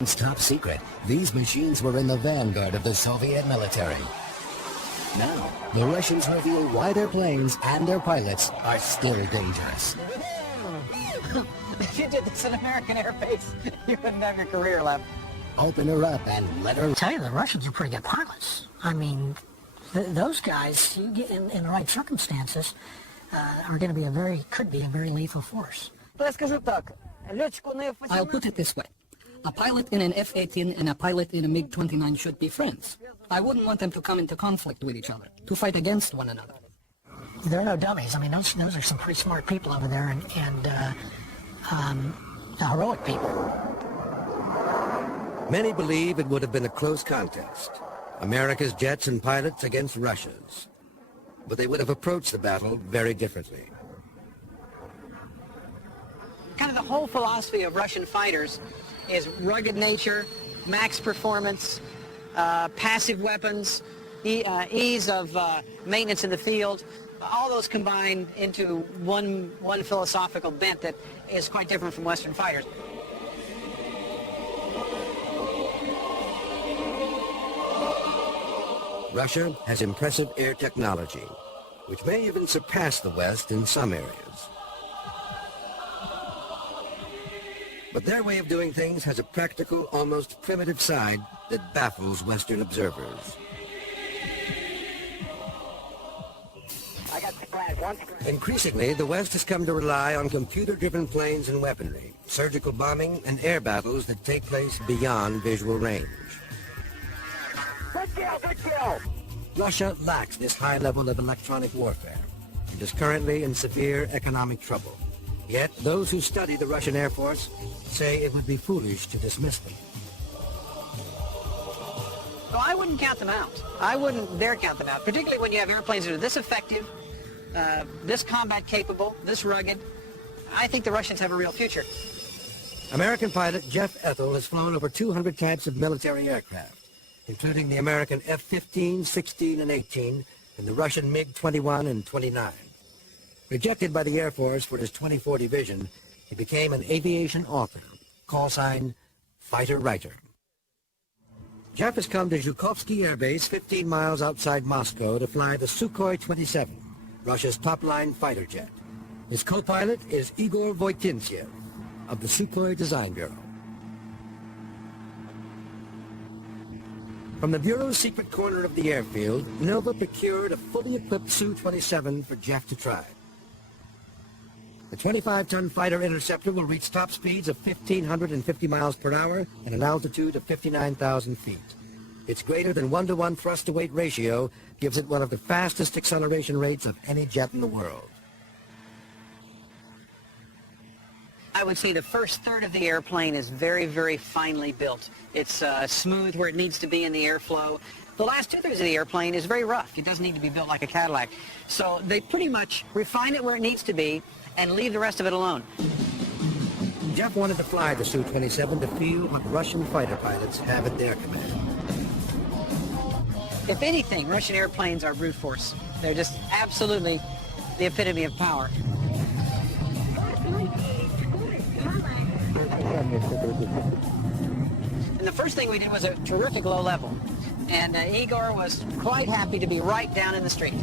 It's top secret. These machines were in the vanguard of the Soviet military. Now, the Russians reveal why their planes and their pilots are still dangerous. If you did this in American airspace, you wouldn't have your career left. Open her up and let her... I tell you, the Russians are pretty good pilots. I mean, those guys, you get in the right circumstances, are going to be could be a very lethal force. I'll put it this way. A pilot in an F-18 and a pilot in a MiG-29 should be friends. I wouldn't want them to come into conflict with each other, to fight against one another. They're no dummies. I mean, those are some pretty smart people over there, and heroic people. Many believe it would have been a close contest. America's jets and pilots against Russia's. But they would have approached the battle very differently. Kind of the whole philosophy of Russian fighters is rugged nature, max performance, passive weapons, ease of maintenance in the field. All those combine into one philosophical bent that is quite different from Western fighters. Russia has impressive air technology, which may even surpass the West in some areas. But their way of doing things has a practical, almost primitive side that baffles Western observers. Increasingly, the West has come to rely on computer-driven planes and weaponry, surgical bombing, and air battles that take place beyond visual range. Good kill! Russia lacks this high level of electronic warfare and is currently in severe economic trouble. Yet, those who study the Russian Air Force say it would be foolish to dismiss them. Well, I wouldn't count them out. I wouldn't dare count them out, particularly when you have airplanes that are this effective, this combat capable, this rugged. I think the Russians have a real future. American pilot Jeff Ethel has flown over 200 types of military aircraft, including the American F-15, 16, and 18, and the Russian MiG-21 and 29. Rejected by the Air Force for his 2040 vision, he became an aviation author, call sign Fighter Writer. Jeff has come to Zhukovsky Air Base 15 miles outside Moscow to fly the Sukhoi 27, Russia's top-line fighter jet. His co-pilot is Igor Voitintsev of the Sukhoi Design Bureau. From the Bureau's secret corner of the airfield, Nova procured a fully equipped Su-27 for Jeff to try. The 25-ton fighter interceptor will reach top speeds of 1,550 miles per hour and an altitude of 59,000 feet. Its greater than 1-to-1 thrust-to-weight ratio gives it one of the fastest acceleration rates of any jet in the world. I would say the first third of the airplane is very, very finely built. It's smooth where it needs to be in the airflow. The last two-thirds of the airplane is very rough. It doesn't need to be built like a Cadillac. So they pretty much refine it where it needs to be and leave the rest of it alone. Jeff wanted to fly the Su-27 to feel what Russian fighter pilots have at their command. If anything, Russian airplanes are brute force. They're just absolutely the epitome of power. And the first thing we did was a terrific low level. And Igor was quite happy to be right down in the street.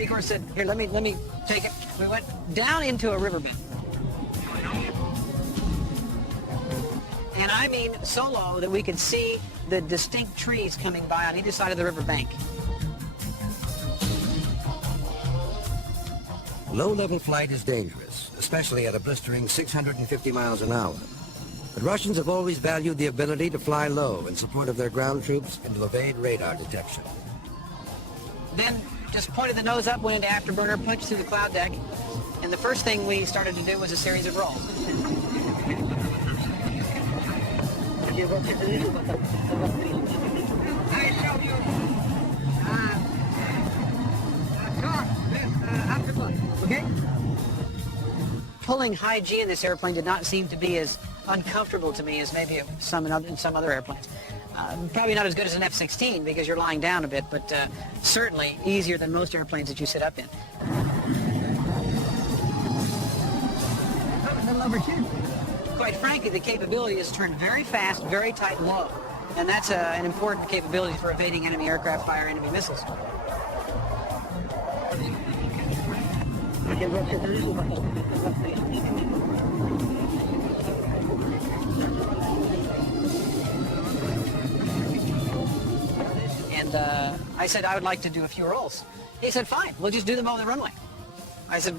Igor said, here, let me take it. We went down into a riverbed. And I mean so low that we could see the distinct trees coming by on either side of the riverbank. Low-level flight is dangerous, especially at a blistering 650 miles an hour. But Russians have always valued the ability to fly low in support of their ground troops and to evade radar detection. Then just pointed the nose up, went into afterburner, punched through the cloud deck, and the first thing we started to do was a series of rolls. Okay? Pulling high G in this airplane did not seem to be as uncomfortable to me as maybe in some other airplanes. Probably not as good as an F-16 because you're lying down a bit, but certainly easier than most airplanes that you sit up in. overshoot. Quite frankly, the capability is turned very fast, very tight and low. And that's an important capability for evading enemy aircraft fire, enemy missiles. And I said I would like to do a few rolls. He said, fine, we'll just do them over the runway. I said,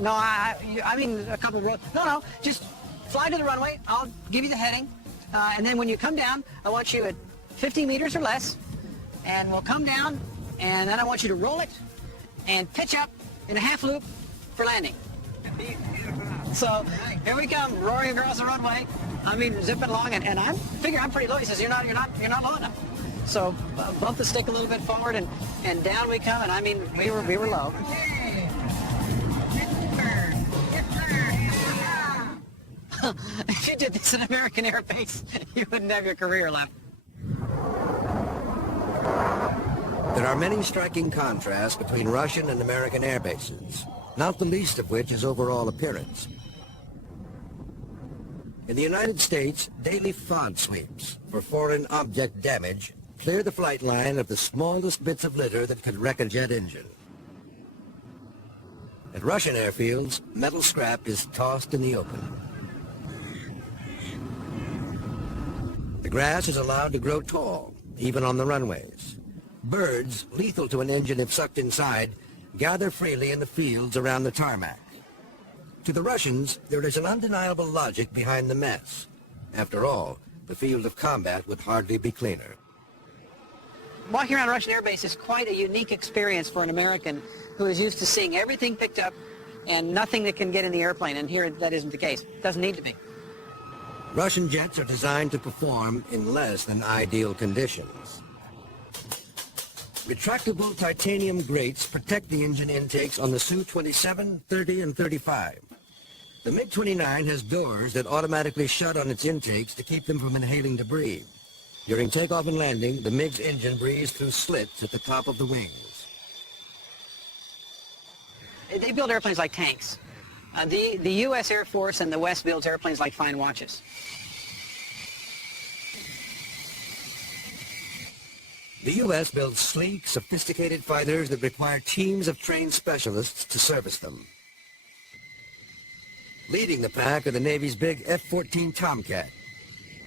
no, I mean a couple of rolls. No, just fly to the runway. I'll give you the heading. And then when you come down, I want you at 50 meters or less. And we'll come down, and then I want you to roll it and pitch up in a half loop for landing. So here we come, roaring across the runway. I mean, zipping along, and I'm figuring I'm pretty low. He says, you're not low enough. So bump the stick a little bit forward, and down we come. And I mean, we were low. If you did this in American airbase, you wouldn't have your career left. There are many striking contrasts between Russian and American air bases, not the least of which is overall appearance. In the United States, daily fog sweeps for foreign object damage clear the flight line of the smallest bits of litter that could wreck a jet engine. At Russian airfields, metal scrap is tossed in the open. The grass is allowed to grow tall, even on the runways. Birds, lethal to an engine if sucked inside, gather freely in the fields around the tarmac. To the Russians, there is an undeniable logic behind the mess. After all, the field of combat would hardly be cleaner. Walking around Russian air base is quite a unique experience for an American who is used to seeing everything picked up and nothing that can get in the airplane, and here that isn't the case. It doesn't need to be. Russian jets are designed to perform in less than ideal conditions. Retractable titanium grates protect the engine intakes on the Su-27, 30, and 35. The MiG-29 has doors that automatically shut on its intakes to keep them from inhaling debris. During takeoff and landing, the MiG's engine breathes through slits at the top of the wings. They build airplanes like tanks. The U.S. Air Force and the West builds airplanes like fine watches. The U.S. builds sleek, sophisticated fighters that require teams of trained specialists to service them. Leading the pack are the Navy's big F-14 Tomcat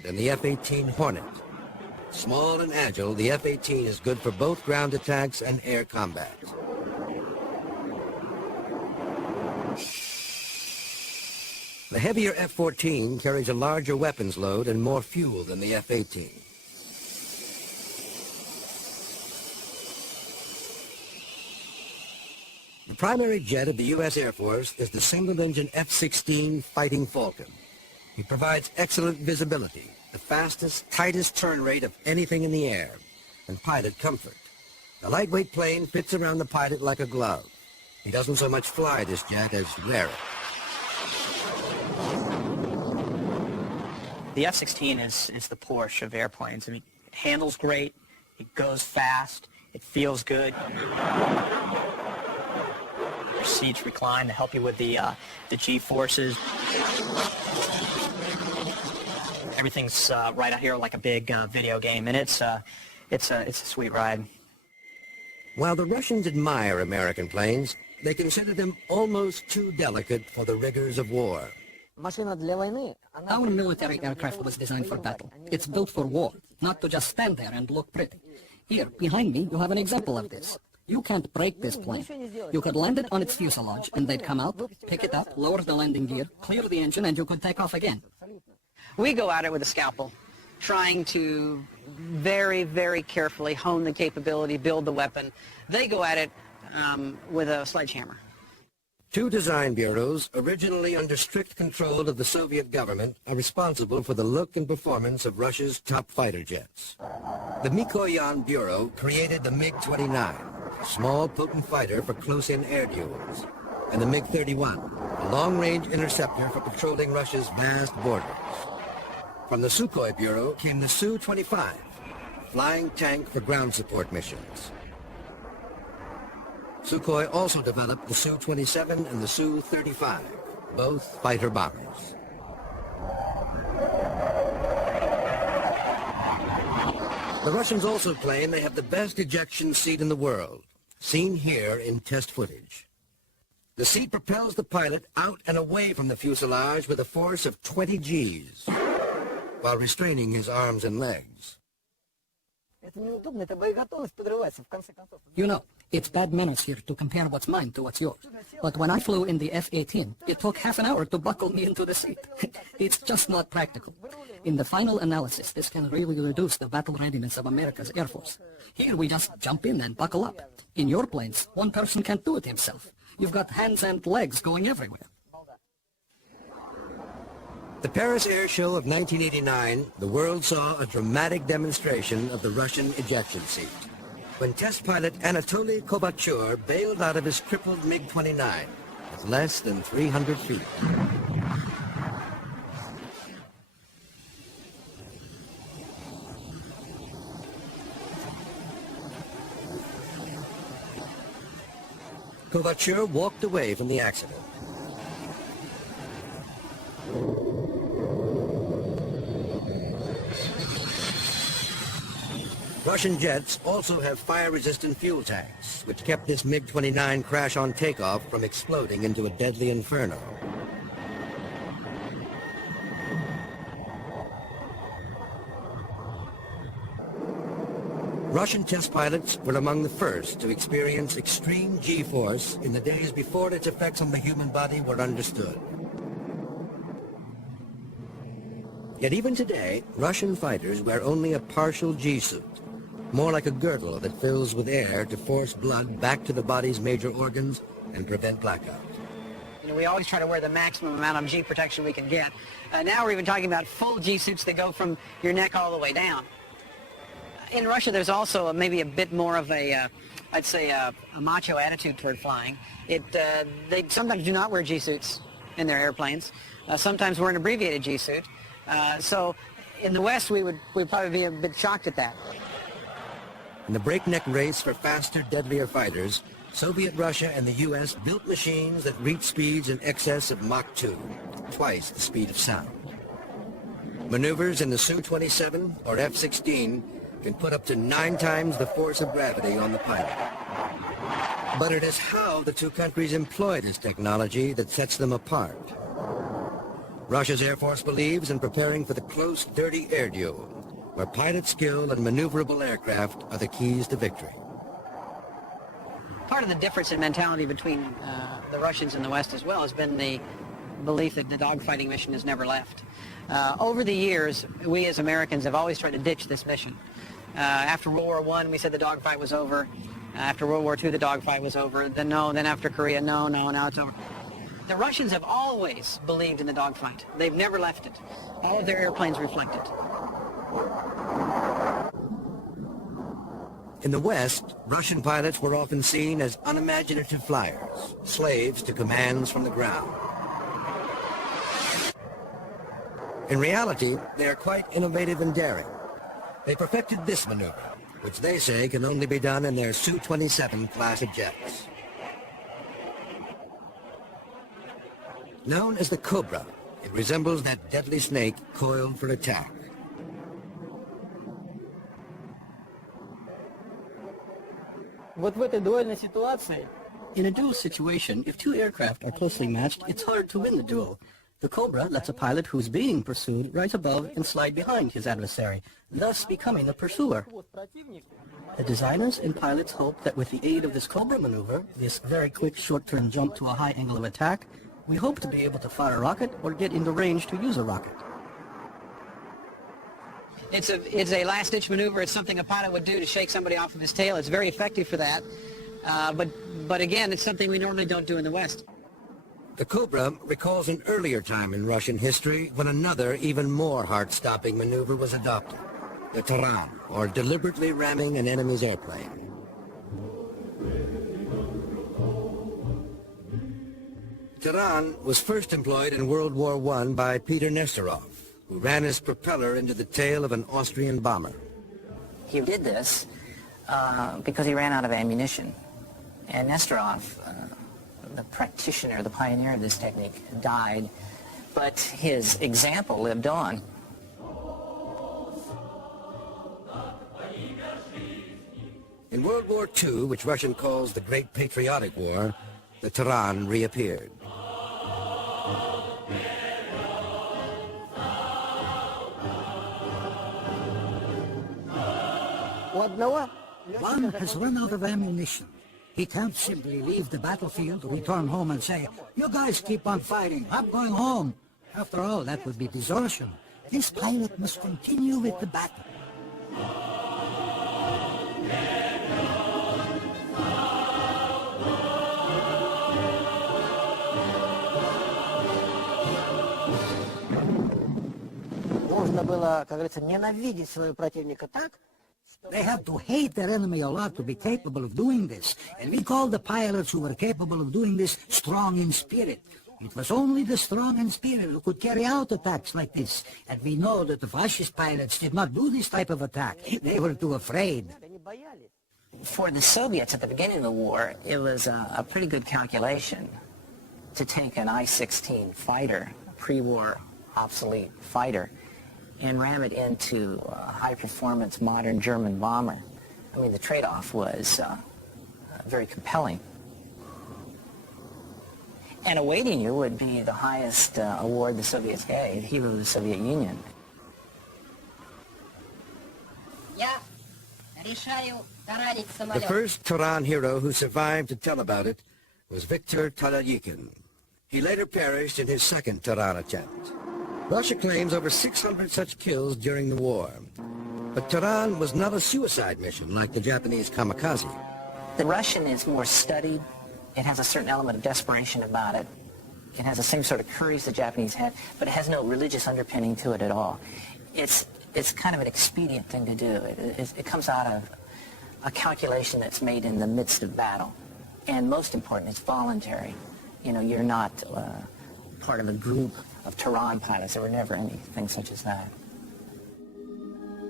and the F-18 Hornet. Small and agile, the F-18 is good for both ground attacks and air combat. The heavier F-14 carries a larger weapons load and more fuel than the F-18. The primary jet of the U.S. Air Force is the single-engine F-16 Fighting Falcon. It provides excellent visibility, the fastest, tightest turn rate of anything in the air, and pilot comfort. The lightweight plane fits around the pilot like a glove. He doesn't so much fly this jet as wear it. The F-16 is the Porsche of airplanes. I mean, it handles great, it goes fast, it feels good. Your seats recline to help you with the G-forces. Everything's right out here like a big video game, and it's a sweet ride. While the Russians admire American planes, they consider them almost too delicate for the rigors of war. Our military aircraft was designed for battle. It's built for war, not to just stand there and look pretty. Here, behind me, you have an example of this. You can't break this plane. You could land it on its fuselage, and they'd come out, pick it up, lower the landing gear, clear the engine, and you could take off again. We go at it with a scalpel, trying to very, very carefully hone the capability, build the weapon. They go at it with a sledgehammer. Two design bureaus, originally under strict control of the Soviet government, are responsible for the look and performance of Russia's top fighter jets. The Mikoyan Bureau created the MiG-29, a small, potent fighter for close-in air duels, and the MiG-31, a long-range interceptor for patrolling Russia's vast borders. From the Sukhoi Bureau came the Su-25, a flying tank for ground support missions. Sukhoi also developed the Su-27 and the Su-35, both fighter bombers. The Russians also claim they have the best ejection seat in the world, seen here in test footage. The seat propels the pilot out and away from the fuselage with a force of 20 Gs, while restraining his arms and legs. You know, it's bad manners here to compare what's mine to what's yours. But when I flew in the F-18, it took half an hour to buckle me into the seat. It's just not practical. In the final analysis, this can really reduce the battle readiness of America's Air Force. Here we just jump in and buckle up. In your planes, one person can't do it himself. You've got hands and legs going everywhere. The Paris Air Show of 1989, the world saw a dramatic demonstration of the Russian ejection seat, when test pilot Anatoly Kovachev bailed out of his crippled MiG-29 with less than 300 feet. Kovachev walked away from the accident. Russian jets also have fire-resistant fuel tanks, which kept this MiG-29 crash on takeoff from exploding into a deadly inferno. Russian test pilots were among the first to experience extreme G-force in the days before its effects on the human body were understood. Yet even today, Russian fighters wear only a partial G-suit, more like a girdle that fills with air to force blood back to the body's major organs and prevent blackout. You know, we always try to wear the maximum amount of G protection we can get. Now we're even talking about full G suits that go from your neck all the way down. In Russia, there's also maybe a bit more of a, I'd say, a macho attitude toward flying. They sometimes do not wear G suits in their airplanes. Sometimes wear an abbreviated G suit. So in the West, we'd probably be a bit shocked at that. In the breakneck race for faster, deadlier fighters, Soviet Russia and the U.S. built machines that reached speeds in excess of Mach 2, twice the speed of sound. Maneuvers in the Su-27 or F-16 can put up to 9 times the force of gravity on the pilot. But it is how the two countries employ this technology that sets them apart. Russia's Air Force believes in preparing for the close, dirty air duel, where pilot skill and maneuverable aircraft are the keys to victory. Part of the difference in mentality between the Russians and the West as well has been the belief that the dogfighting mission has never left. Over the years, we as Americans have always tried to ditch this mission. After World War I, we said the dogfight was over. After World War II, the dogfight was over. Then no, then after Korea, no, now it's over. The Russians have always believed in the dogfight. They've never left it. All of their airplanes reflect it. In the West, Russian pilots were often seen as unimaginative flyers, slaves to commands from the ground. In reality, they are quite innovative and daring. They perfected this maneuver, which they say can only be done in their Su-27 class of jets. Known as the Cobra, it resembles that deadly snake coiled for attack. In a duel situation, if two aircraft are closely matched, it's hard to win the duel. The Cobra lets a pilot who's being pursued rise above and slide behind his adversary, thus becoming a pursuer. The designers and pilots hope that with the aid of this Cobra maneuver, this very quick short-term jump to a high angle of attack, we hope to be able to fire a rocket or get into range to use a rocket. It's a last-ditch maneuver. It's something a pilot would do to shake somebody off of his tail. It's very effective for that. But again, it's something we normally don't do in the West. The Cobra recalls an earlier time in Russian history when another, even more heart-stopping maneuver was adopted, the Taran, or deliberately ramming an enemy's airplane. Taran was first employed in World War I by Peter Nesterov, who ran his propeller into the tail of an Austrian bomber. He did this because he ran out of ammunition. And Nesterov the practitioner, the pioneer of this technique, died, but his example lived on. In World War II, which Russian calls the Great Patriotic War, the Taran reappeared. One has run out of ammunition. He can't simply leave the battlefield, return home and say, "You guys keep on fighting, I'm going home." After all, that would be desertion. This pilot must continue with the battle. Можно было, как говорится, ненавидеть своего противника так. They have to hate their enemy a lot to be capable of doing this. And we call the pilots who were capable of doing this strong in spirit. It was only the strong in spirit who could carry out attacks like this. And we know that the fascist pilots did not do this type of attack. They were too afraid. For the Soviets at the beginning of the war, it was a pretty good calculation to take an I-16 fighter, a pre-war obsolete fighter, and ram it into a high-performance modern German bomber. I mean, the trade-off was very compelling. And awaiting you would be the highest award the Soviets gave, Hero of the Soviet Union. The first Taran hero who survived to tell about it was Viktor Tarayikin. He later perished in his second Taran attempt. Russia claims over 600 such kills during the war. But Taran was not a suicide mission like the Japanese kamikaze. The Russian is more studied. It has a certain element of desperation about it. It has the same sort of courage the Japanese had, but it has no religious underpinning to it at all. It's kind of an expedient thing to do. It comes out of a calculation that's made in the midst of battle. And most important, it's voluntary. You know, you're not part of a group of Taran pilots. There were never anything such as that.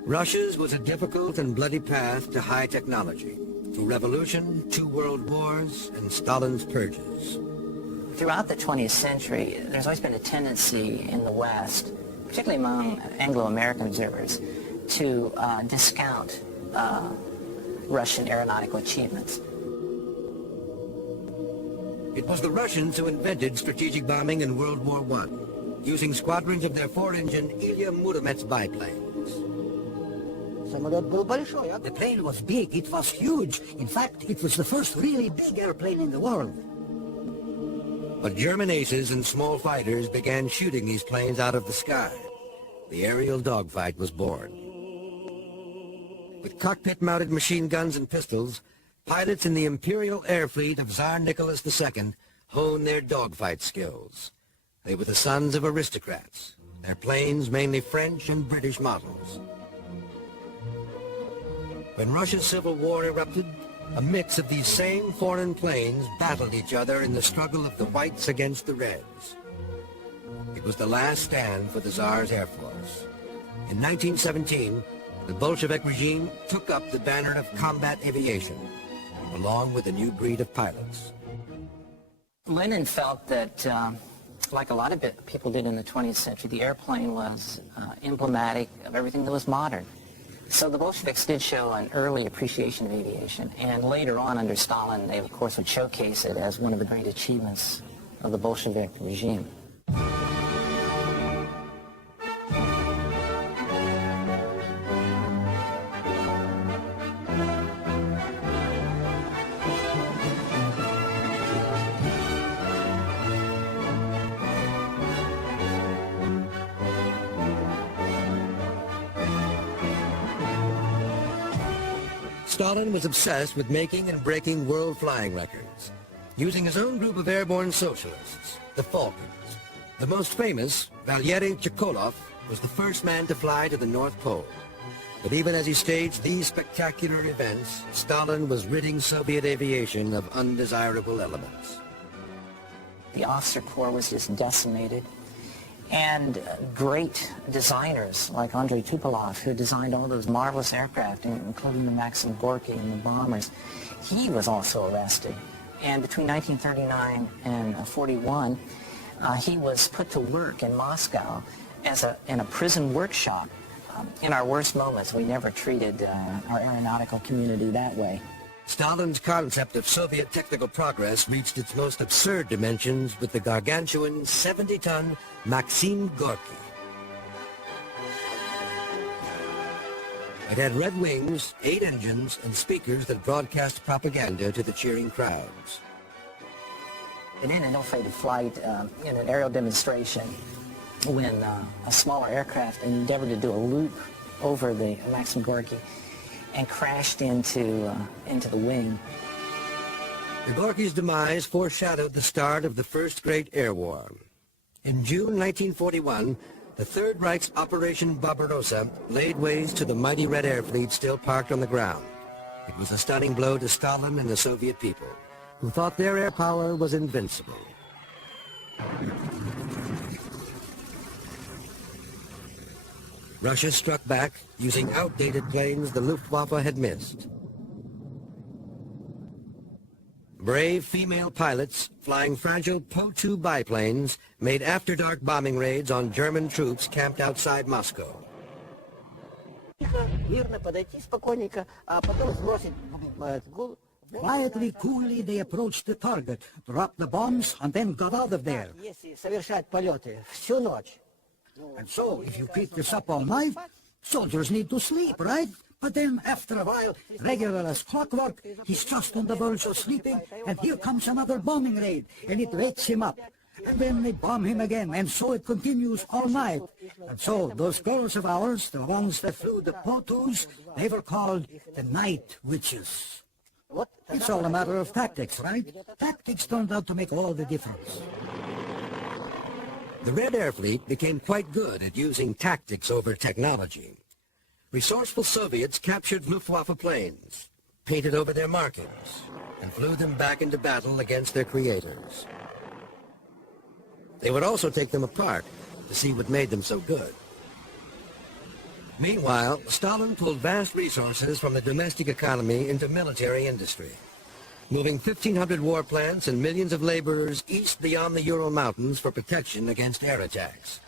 Russia's was a difficult and bloody path to high technology, through revolution, 2 world wars, and Stalin's purges. Throughout the 20th century, there's always been a tendency in the West, particularly among Anglo-American observers, to discount Russian aeronautical achievements. It was the Russians who invented strategic bombing in World War I, using squadrons of their 4-engine Ilya Muromets biplanes. The plane was big, it was huge. In fact, it was the first really big airplane in the world. But German aces and small fighters began shooting these planes out of the sky. The aerial dogfight was born. With cockpit-mounted machine guns and pistols, pilots in the Imperial Air Fleet of Tsar Nicholas II honed their dogfight skills. They were the sons of aristocrats, their planes mainly French and British models. When Russia's Civil War erupted, a mix of these same foreign planes battled each other in the struggle of the whites against the reds. It was the last stand for the Tsar's Air Force. In 1917, the Bolshevik regime took up the banner of combat aviation, along with a new breed of pilots. Lenin felt that, like a lot of people did in the 20th century, the airplane was emblematic of everything that was modern. So the Bolsheviks did show an early appreciation of aviation, and later on under Stalin, they of course would showcase it as one of the great achievements of the Bolshevik regime. Stalin was obsessed with making and breaking world flying records, using his own group of airborne socialists, the Falcons. The most famous, Valery Chekolov, was the first man to fly to the North Pole. But even as he staged these spectacular events, Stalin was ridding Soviet aviation of undesirable elements. The officer corps was just decimated. And great designers like Andrei Tupolev, who designed all those marvelous aircraft, including the Maxim Gorky and the bombers, he was also arrested. And between 1939 and 41, he was put to work in Moscow in a prison workshop. In our worst moments, we never treated our aeronautical community that way. Stalin's concept of Soviet technical progress reached its most absurd dimensions with the gargantuan 70-ton Maxim Gorky. It had red wings, 8 engines, and speakers that broadcast propaganda to the cheering crowds. And in an ill-fated flight, in an aerial demonstration, when a smaller aircraft endeavored to do a loop over the Maxim Gorky and crashed into the wing. The Gorky's demise foreshadowed the start of the First Great Air War. In June 1941, the Third Reich's Operation Barbarossa laid waste to the mighty Red Air Fleet still parked on the ground. It was a stunning blow to Stalin and the Soviet people, who thought their air power was invincible. Russia struck back using outdated planes the Luftwaffe had missed. Brave female pilots flying fragile Po-2 biplanes made after-dark bombing raids on German troops camped outside Moscow. Quietly, coolly, they approached the target, dropped the bombs, and then got out of there. And so, if you keep this up all night, soldiers need to sleep, right? But then, after a while, regular as clockwork, he's just on the verge of sleeping, and here comes another bombing raid, and it wakes him up. And then they bomb him again, and so it continues all night. And so, those girls of ours, the ones that flew the Po-2s, they were called the Night Witches. It's all a matter of tactics, right? Tactics turned out to make all the difference. The Red Air Fleet became quite good at using tactics over technology. Resourceful Soviets captured Luftwaffe planes, painted over their markings, and flew them back into battle against their creators. They would also take them apart to see what made them so good. Meanwhile, Stalin pulled vast resources from the domestic economy into military industry, moving 1,500 war plants and millions of laborers east beyond the Ural Mountains for protection against air attacks.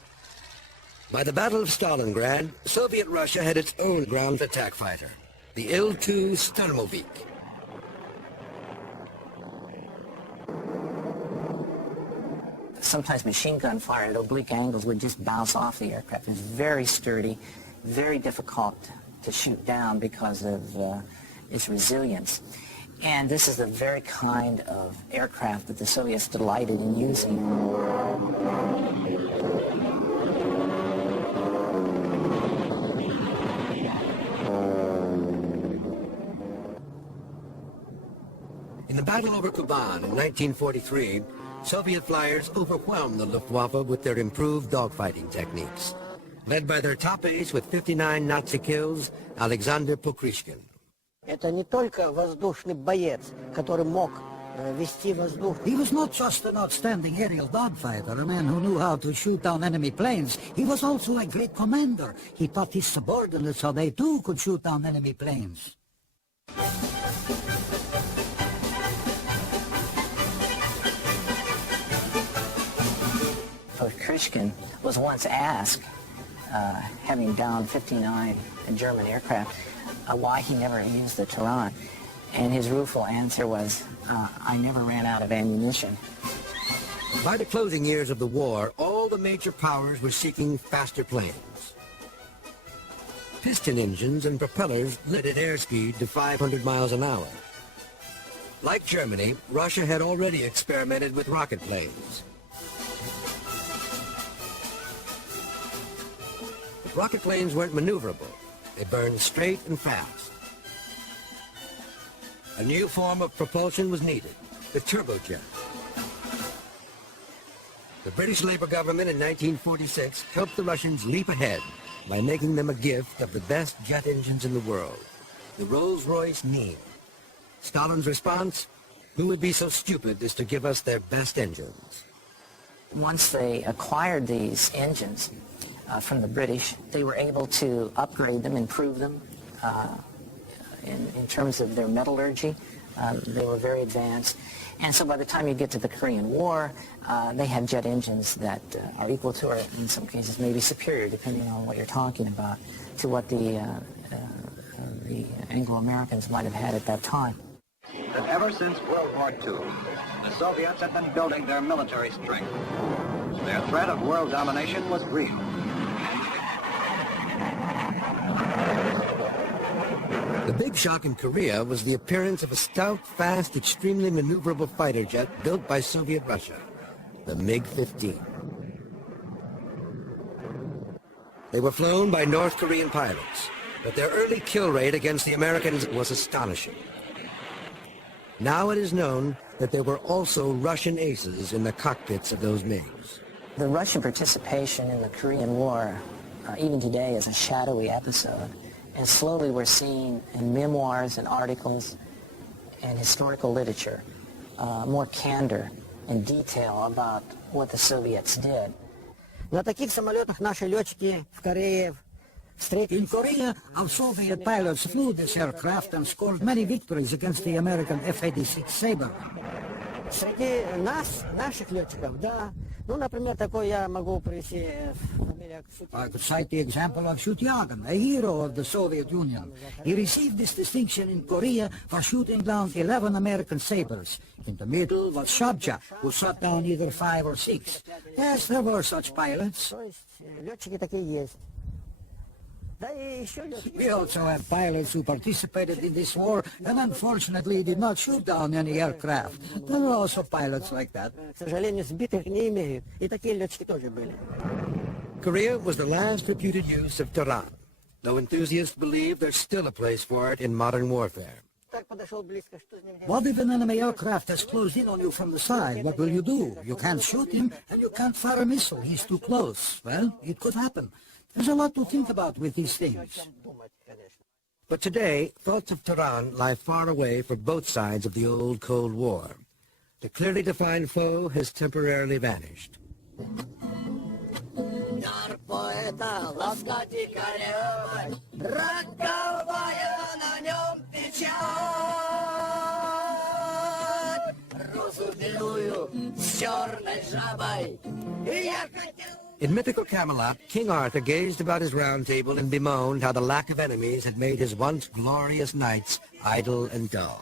By the Battle of Stalingrad, Soviet Russia had its own ground attack fighter, the Il-2 Sturmovik. Sometimes machine gun fire at oblique angles would just bounce off the aircraft. It was very sturdy, very difficult to shoot down because of its resilience. And this is the very kind of aircraft that the Soviets delighted in using. In the battle over Kuban in 1943, Soviet flyers overwhelmed the Luftwaffe with their improved dogfighting techniques, led by their top ace with 59 Nazi kills, Alexander Pokrishkin. Это не только воздушный боец, который мог вести воздух. He was not just an outstanding aerial dogfighter, a man who knew how to shoot down enemy planes. He was also a great commander. He taught his subordinates how they too could shoot down enemy planes. Pokrishkin was once asked, having downed 59 German aircraft, why he never used the Tehran. And his rueful answer was, I never ran out of ammunition. By the closing years of the war, all the major powers were seeking faster planes. Piston engines and propellers limited airspeed to 500 miles an hour. Like Germany, Russia had already experimented with rocket planes. But rocket planes weren't maneuverable. They burned straight and fast. A new form of propulsion was needed, the turbojet. The British Labour government in 1946 helped the Russians leap ahead by making them a gift of the best jet engines in the world, the Rolls-Royce Nîmes. Stalin's response? Who would be so stupid as to give us their best engines? Once they acquired these engines from the British, they were able to upgrade them, improve them in terms of their metallurgy, They were very advanced. And so by the time you get to the Korean War, they have jet engines that are equal to, or in some cases maybe superior, depending on what you're talking about, to what the Anglo-Americans might have had at that time. That ever since World War II, the Soviets had been building their military strength. Their threat of world domination was real. The big shock in Korea was the appearance of a stout, fast, extremely maneuverable fighter jet built by Soviet Russia, the MiG-15. They were flown by North Korean pilots, but their early kill rate against the Americans was astonishing. Now it is known that there were also Russian aces in the cockpits of those MiGs. The Russian participation in the Korean War, even today, is a shadowy episode. And slowly we're seeing in memoirs and articles and historical literature more candor and detail about what the Soviets did. На таких самолетах наши летчики в Корее встретили. In Korea, our Soviet pilots flew this aircraft and scored many victories against the American F-86 Sabre. Среди нас, наших летчиков, да. Ну, например, такой я могу привести фамилия. I could cite the example of Shutyagan, a hero of the Soviet Union. He received this distinction in Korea for shooting down 11 American Sabres. In the middle was Shabja, who shot down either 5 or 6. Yes, there were such pilots. То есть летчики такие есть. Да и еще We also have pilots who participated in this war and unfortunately did not shoot down any aircraft. There were also pilots like that. к сожалению, сбитых не имеют. И такие летчики тоже были. Korea was the last reputed use of Tehran, though enthusiasts believe there's still a place for it in modern warfare. Так подошел близко, что с ним делать? What if an enemy aircraft has closed in on you from the side? What will you do? You can't shoot him and you can't fire a missile. He's too close. Well, it could happen. There's a lot to think about with these things. But today, thoughts of Tehran lie far away for both sides of the old Cold War. The clearly defined foe has temporarily vanished. In mythical Camelot, King Arthur gazed about his round table and bemoaned how the lack of enemies had made his once glorious knights idle and dull.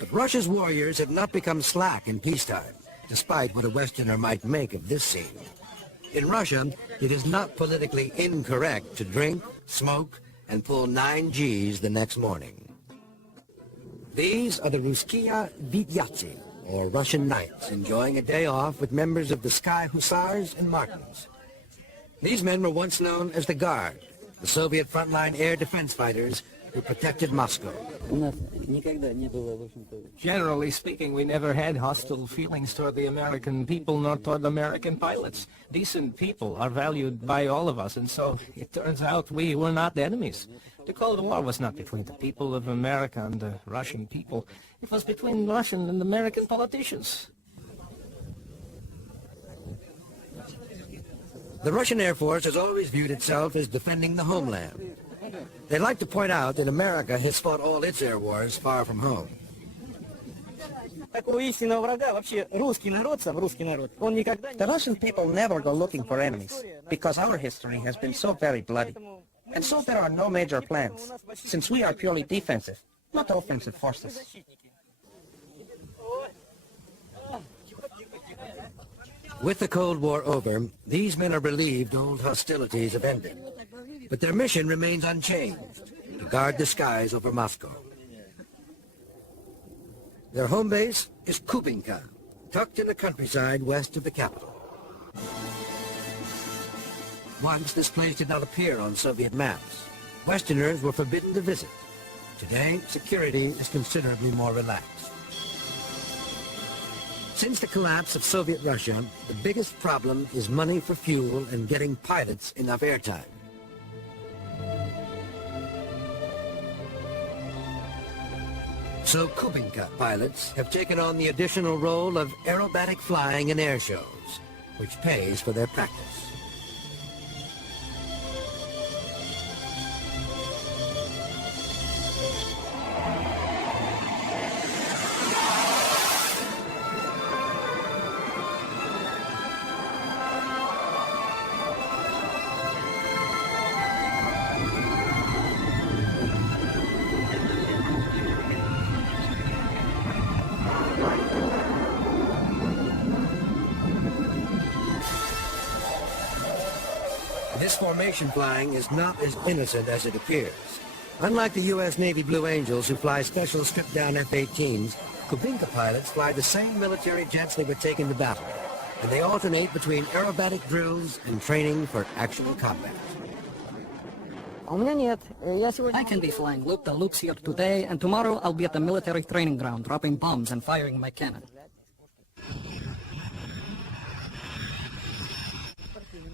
But Russia's warriors have not become slack in peacetime, despite what a Westerner might make of this scene. In Russia, it is not politically incorrect to drink, smoke, and pull 9 Gs the next morning. These are the Ruskiya Vityatsi, or Russian knights, enjoying a day off with members of the Sky Hussars and Martins. These men were once known as the Guard, the Soviet frontline air defense fighters who protected Moscow. Generally speaking, we never had hostile feelings toward the American people nor toward American pilots. Decent people are valued by all of us, and so it turns out we were not enemies. The Cold War was not between the people of America and the Russian people. It was between Russian and American politicians. The Russian Air Force has always viewed itself as defending the homeland. They like to point out that America has fought all its air wars far from home. The Russian people never go looking for enemies, because our history has been so very bloody. And so there are no major plans, since we are purely defensive, not offensive forces. With the Cold War over, these men are relieved old hostilities have ended. But their mission remains unchanged, to guard the skies over Moscow. Their home base is Kubinka, tucked in the countryside west of the capital. Once, this place did not appear on Soviet maps. Westerners were forbidden to visit. Today, security is considerably more relaxed. Since the collapse of Soviet Russia, the biggest problem is money for fuel and getting pilots enough airtime. So Kubinka pilots have taken on the additional role of aerobatic flying in air shows, which pays for their practice. This formation flying is not as innocent as it appears. Unlike the U.S. Navy Blue Angels, who fly special stripped-down F-18s, Kubinka pilots fly the same military jets they were taken to battle, and they alternate between aerobatic drills and training for actual combat. I can be flying loop-de-loops here today, and tomorrow I'll be at the military training ground dropping bombs and firing my cannon.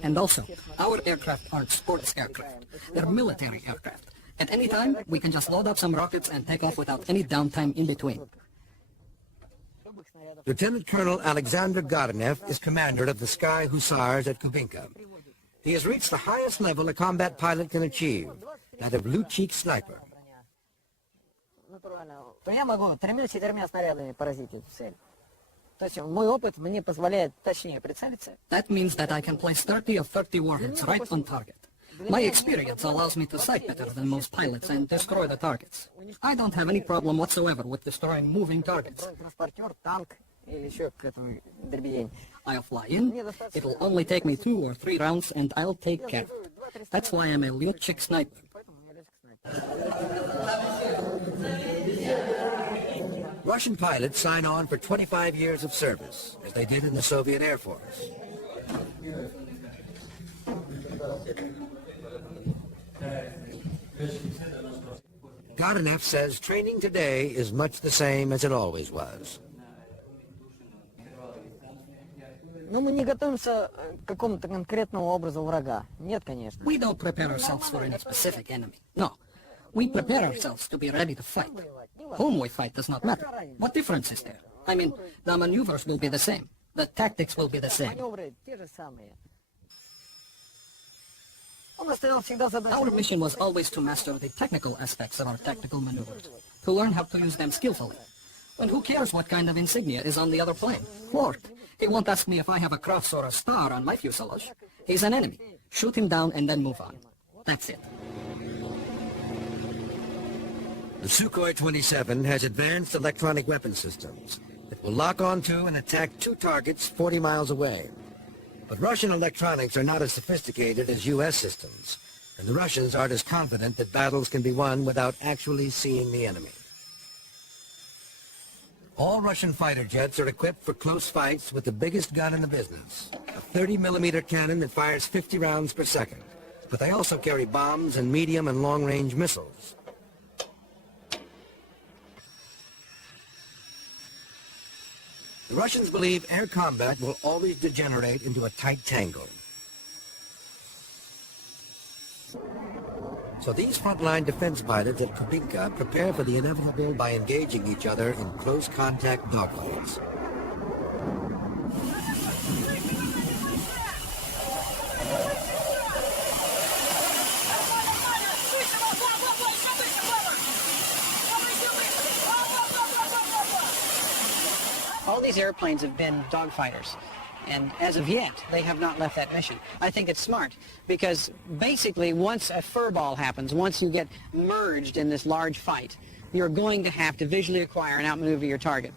And also, our aircraft aren't sports aircraft. They're military aircraft. At any time, we can just load up some rockets and take off without any downtime in between. Lieutenant Colonel Alexander Gardenev is commander of the Sky Hussars at Kubinka. He has reached the highest level a combat pilot can achieve, that of Luchik sniper. That means that I can place 30 of 30 warheads right on target. My experience allows me to sight better than most pilots and destroy the targets. I don't have any problem whatsoever with destroying moving targets. I'll fly in, it'll only take me 2 or 3 rounds, and I'll take care of it. That's why I'm a Luchik sniper. Russian pilots sign on for 25 years of service, as they did in the Soviet Air Force. Gardenev says training today is much the same as it always was. We don't prepare ourselves for any specific enemy. No. We prepare ourselves to be ready to fight. Whom we fight does not matter. What difference is there? I mean, the maneuvers will be the same. The tactics will be the same. Our mission was always to master the technical aspects of our tactical maneuvers, to learn how to use them skillfully. And who cares what kind of insignia is on the other plane? Lord, he won't ask me if I have a cross or a star on my fuselage. He's an enemy. Shoot him down and then move on. That's it. The Sukhoi 27 has advanced electronic weapon systems that will lock onto and attack 2 targets 40 miles away. But Russian electronics are not as sophisticated as U.S. systems, and the Russians aren't as confident that battles can be won without actually seeing the enemy. All Russian fighter jets are equipped for close fights with the biggest gun in the business, a 30-millimeter cannon that fires 50 rounds per second. But they also carry bombs and medium and long-range missiles. The Russians believe air combat will always degenerate into a tight tangle. So these frontline defense pilots at Kubinka prepare for the inevitable by engaging each other in close contact dogfights. All these airplanes have been dogfighters, and as of yet, they have not left that mission. I think it's smart, because basically once a furball happens, once you get merged in this large fight, you're going to have to visually acquire and outmaneuver your target.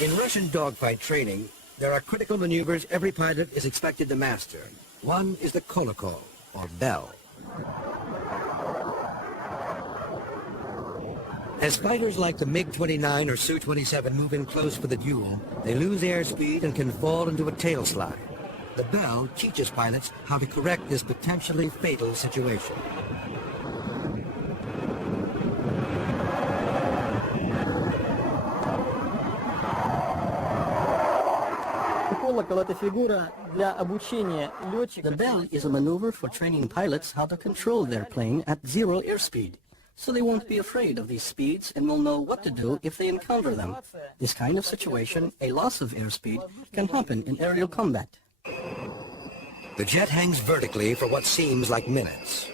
In Russian dogfight training, there are critical maneuvers every pilot is expected to master. One is the kolokol, or bell. As fighters like the MiG-29 or Su-27 move in close for the duel, they lose airspeed and can fall into a tail slide. The bell teaches pilots how to correct this potentially fatal situation. The bell is a maneuver for training pilots how to control their plane at 0 airspeed, so they won't be afraid of these speeds and will know what to do if they encounter them. This kind of situation, a loss of airspeed, can happen in aerial combat. The jet hangs vertically for what seems like minutes.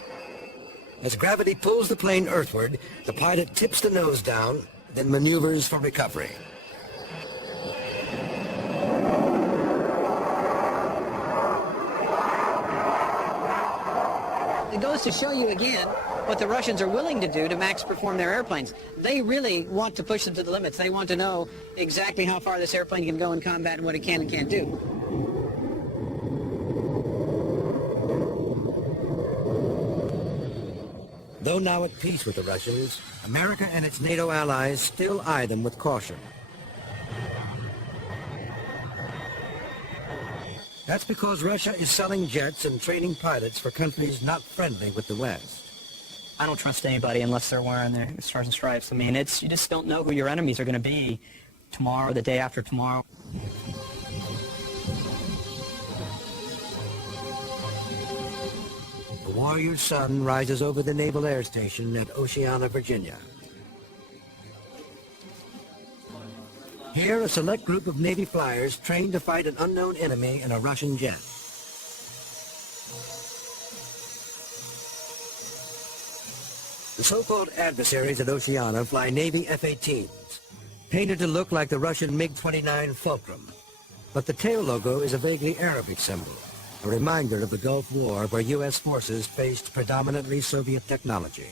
As gravity pulls the plane earthward, the pilot tips the nose down, then maneuvers for recovery. It goes to show you again what the Russians are willing to do to max perform their airplanes. They really want to push them to the limits. They want to know exactly how far this airplane can go in combat and what it can and can't do. Though now at peace with the Russians, America and its NATO allies still eye them with caution. That's because Russia is selling jets and training pilots for countries not friendly with the West. I don't trust anybody unless they're wearing their stars and stripes. I mean, you just don't know who your enemies are going to be tomorrow, the day after tomorrow. The warrior's sun rises over the Naval Air Station at Oceana, Virginia. Here, a select group of Navy flyers train to fight an unknown enemy in a Russian jet. The so-called adversaries at Oceana fly Navy F-18s, painted to look like the Russian MiG-29 Fulcrum. But the tail logo is a vaguely Arabic symbol, a reminder of the Gulf War where U.S. forces faced predominantly Soviet technology.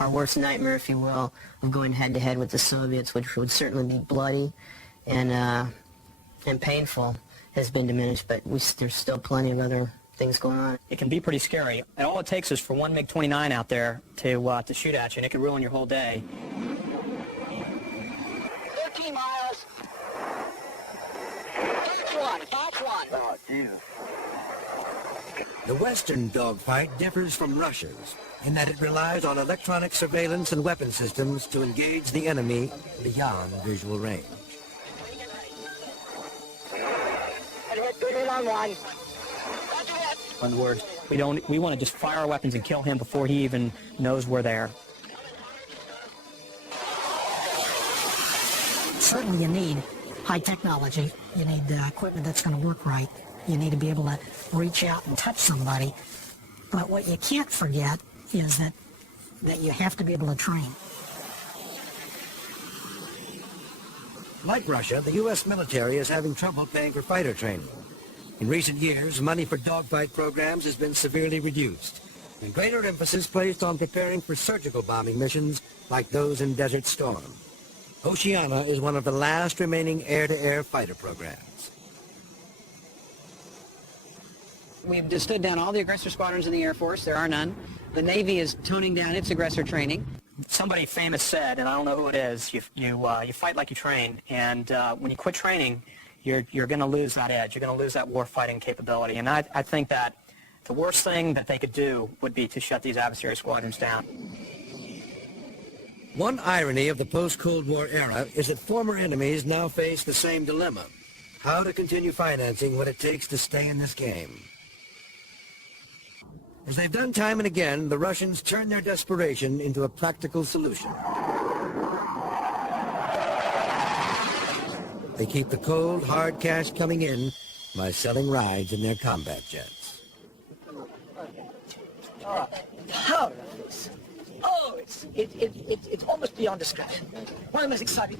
Our worst nightmare, if you will, of going head-to-head with the Soviets, which would certainly be bloody and painful, has been diminished, but there's still plenty of other things going on. It can be pretty scary. And all it takes is for one MiG-29 out there to shoot at you, and it could ruin your whole day. 13 miles. Fox 1. Oh, Jesus. The Western dogfight differs from Russia's in that it relies on electronic surveillance and weapon systems to engage the enemy beyond visual range. In other words, we want to just fire our weapons and kill him before he even knows we're there. Certainly you need high technology. You need equipment that's going to work right. You need to be able to reach out and touch somebody. But what you can't forget is that you have to be able to train. Like Russia, the U.S. military is having trouble paying for fighter training. In recent years, money for dogfight programs has been severely reduced, and greater emphasis placed on preparing for surgical bombing missions like those in Desert Storm. Oceana is one of the last remaining air-to-air fighter programs. We've just stood down all the aggressor squadrons in the Air Force. There are none. The Navy is toning down its aggressor training. Somebody famous said, and I don't know who it is, you fight like you train, and when you quit training, you're going to lose that edge. You're going to lose that war fighting capability. And I think that the worst thing that they could do would be to shut these adversary squadrons down. One irony of the post-Cold War era is that former enemies now face the same dilemma: how to continue financing what it takes to stay in this game. As they've done time and again, the Russians turn their desperation into a practical solution. They keep the cold, hard cash coming in by selling rides in their combat jets. How nice. Oh, it's almost beyond description. One of the most exciting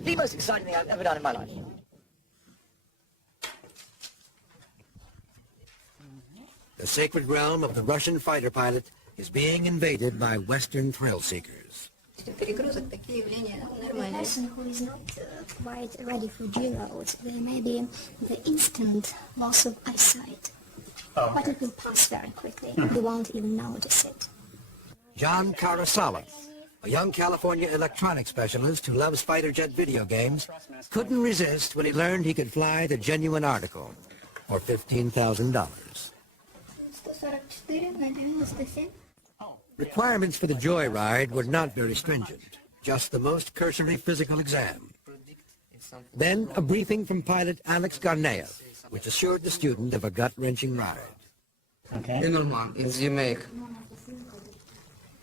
thing I've ever done in my life. The sacred realm of the Russian fighter pilot is being invaded by Western thrill seekers. A person who is not quite ready for G-loads, there may be the instant loss of eyesight. But it will pass very quickly. You won't even notice it. John Karasawa, a young California electronics specialist who loves fighter jet video games, couldn't resist when he learned he could fly the genuine article for $15,000. Requirements for the joyride were not very stringent, just the most cursory physical exam. Then a briefing from pilot Alex Garneyev, which assured the student of a gut-wrenching ride. Okay. The normal one is you make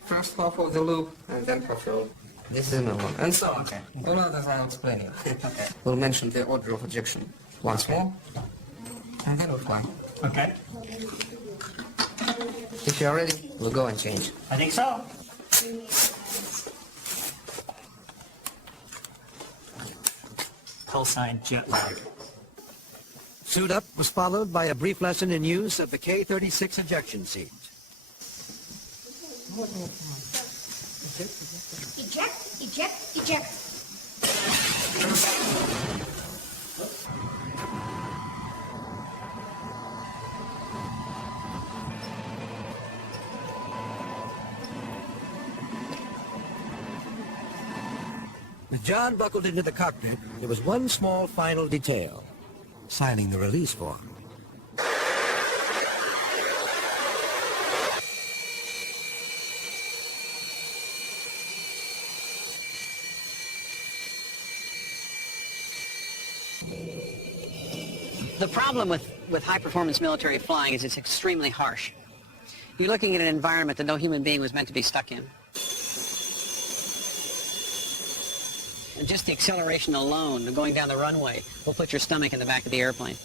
first half of the loop and then fulfill. This is normal. And so on. Okay. All others I'll explain you. Okay. We'll mention the order of ejection once more. And then we'll fly. Okay. If you're ready, we'll go and change. I think so. Hillside jet lag. Suit up was followed by a brief lesson in use of the K-36 ejection seat. Eject, eject, eject. With John buckled into the cockpit, there was one small final detail: signing the release form. The problem with high-performance military flying is it's extremely harsh. You're looking at an environment that no human being was meant to be stuck in. And just the acceleration alone, going down the runway, will put your stomach in the back of the airplane.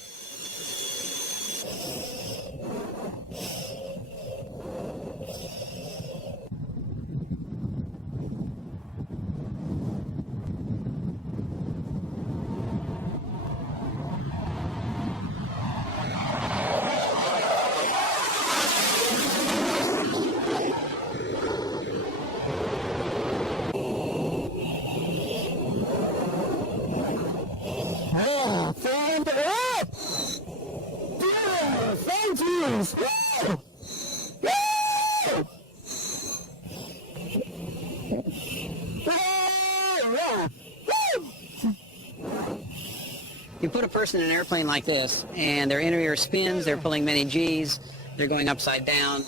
You put a person in an airplane like this, and their inner ear spins, they're pulling many G's, they're going upside down.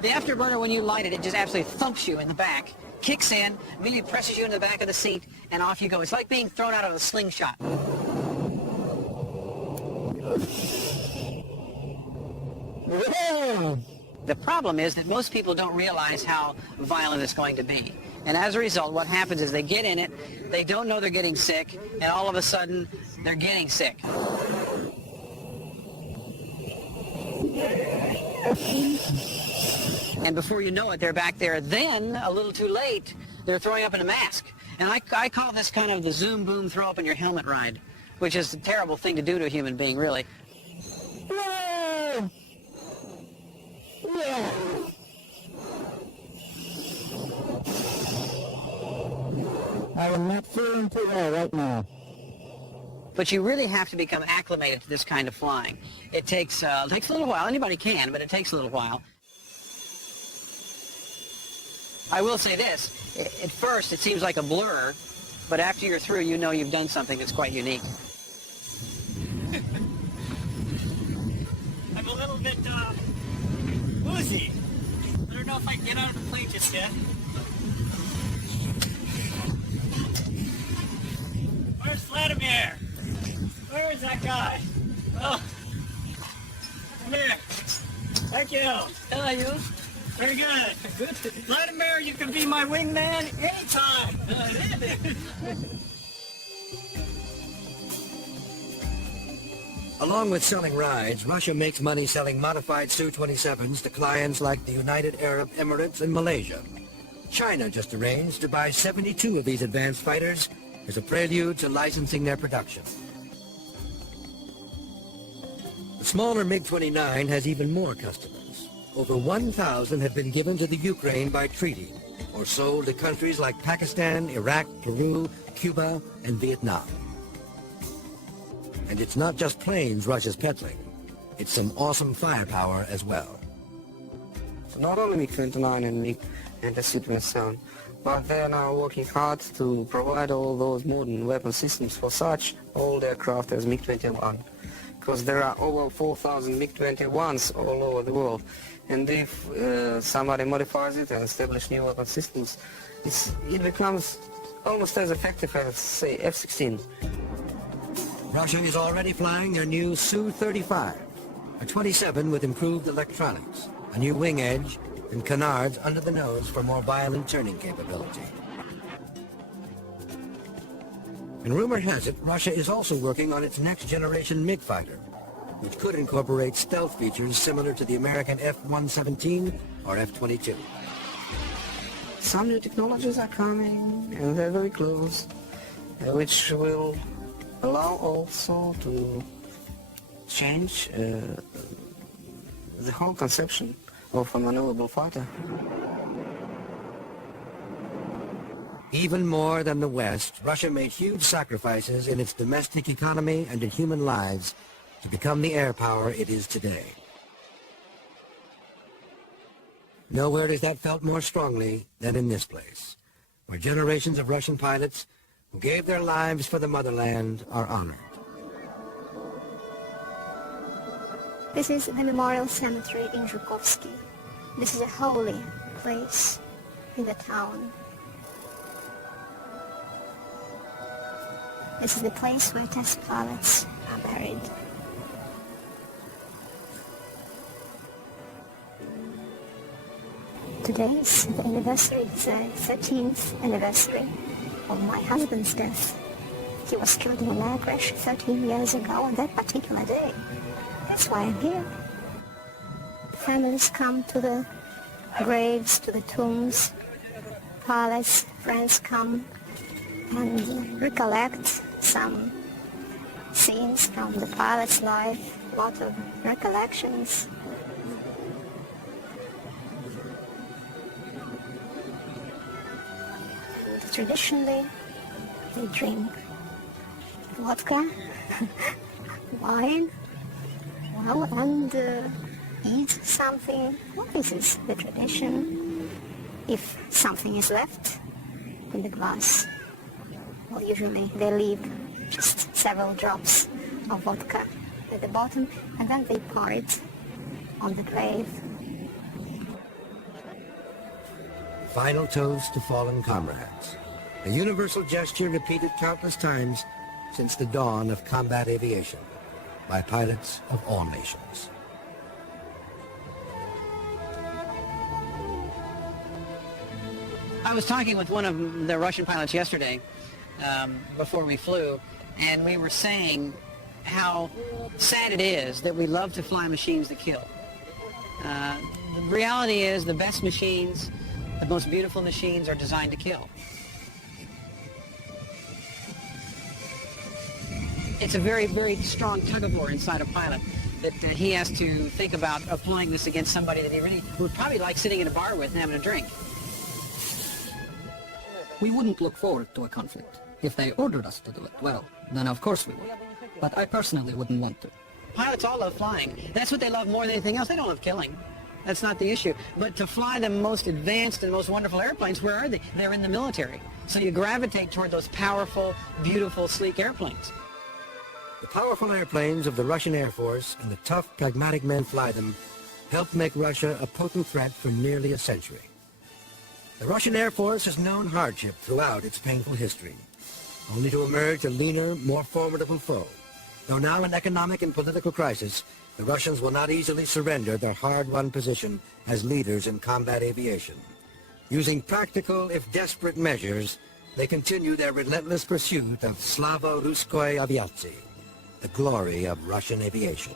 The afterburner, when you light it, it just absolutely thumps you in the back, kicks in, immediately presses you in the back of the seat, and off you go. It's like being thrown out of a slingshot. The problem is that most people don't realize how violent it's going to be. And as a result, what happens is they get in it, they don't know they're getting sick, and all of a sudden, they're getting sick. And before you know it, they're back there. Then, a little too late, they're throwing up in a mask. And I call this kind of the zoom boom throw up in your helmet ride, which is a terrible thing to do to a human being, really. I am not feeling too well right now. But you really have to become acclimated to this kind of flying. It takes a little while. Anybody can, but it takes a little while. I will say this. At first, it seems like a blur, but after you're through, you know you've done something that's quite unique. I'm a little bit, woozy. I don't know if I can get out of the plane just yet. Where's Vladimir? Where is that guy? Oh. Come here. Thank you. How are you? Very good. Good. Vladimir, you can be my wingman anytime. Along with selling rides, Russia makes money selling modified Su-27s to clients like the United Arab Emirates and Malaysia. China just arranged to buy 72 of these advanced fighters as a prelude to licensing their production. The smaller MiG-29 has even more customers. Over 1,000 have been given to the Ukraine by treaty, or sold to countries like Pakistan, Iraq, Peru, Cuba, and Vietnam. And it's not just planes Russia's peddling. It's some awesome firepower as well. Not only MiG-29 and MiG and the Su-27, but they are now working hard to provide all those modern weapon systems for such old aircraft as MiG-21. Because there are over 4,000 MiG-21s all over the world. And if somebody modifies it and establishes new weapon systems, it becomes almost as effective as, say, F-16. Russia is already flying their new Su-35, a 27 with improved electronics, a new wing edge, and canards under the nose for more violent turning capability. And rumor has it, Russia is also working on its next-generation MiG fighter, which could incorporate stealth features similar to the American F-117 or F-22. some new technologies are coming, and they're very close, which will allow also to change the whole conception of a maneuverable fighter. Even more than the West, Russia made huge sacrifices in its domestic economy and in human lives to become the air power it is today. Nowhere is that felt more strongly than in this place, where generations of Russian pilots who gave their lives for the motherland are honored. This is the Memorial Cemetery in Zhukovsky. This is a holy place in the town. This is the place where test pilots are buried. Today is the anniversary, it's the 13th anniversary of my husband's death. He was killed in an air crash 13 years ago on that particular day. That's why I'm here. Families come to the graves, to the tombs. Pilots, friends come and recollect some scenes from the pilot's life, a lot of recollections. Traditionally, they drink vodka, wine, well, and eat something. Well, this is the tradition. If something is left in the glass, well, usually they leave just several drops of vodka at the bottom, and then they pour it on the grave. Final toast to fallen comrades. A universal gesture repeated countless times since the dawn of combat aviation by pilots of all nations. I was talking with one of the Russian pilots yesterday before we flew, and we were saying how sad it is that we love to fly machines that kill. The reality is the best machines, the most beautiful machines are designed to kill. It's a very, very strong tug-of-war inside a pilot that he has to think about applying this against somebody that he really would probably like sitting in a bar with and having a drink. We wouldn't look forward to a conflict. If they ordered us to do it, well, then of course we would. But I personally wouldn't want to. Pilots all love flying. That's what they love more than anything else. They don't love killing. That's not the issue. But to fly the most advanced and most wonderful airplanes, where are they? They're in the military. So you gravitate toward those powerful, beautiful, sleek airplanes. The powerful airplanes of the Russian Air Force and the tough, pragmatic men fly them helped make Russia a potent threat for nearly a century. The Russian Air Force has known hardship throughout its painful history, only to emerge a leaner, more formidable foe. Though now in economic and political crisis, the Russians will not easily surrender their hard-won position as leaders in combat aviation. Using practical, if desperate, measures, they continue their relentless pursuit of Slava Ruskoy Aviatsy, the glory of Russian aviation.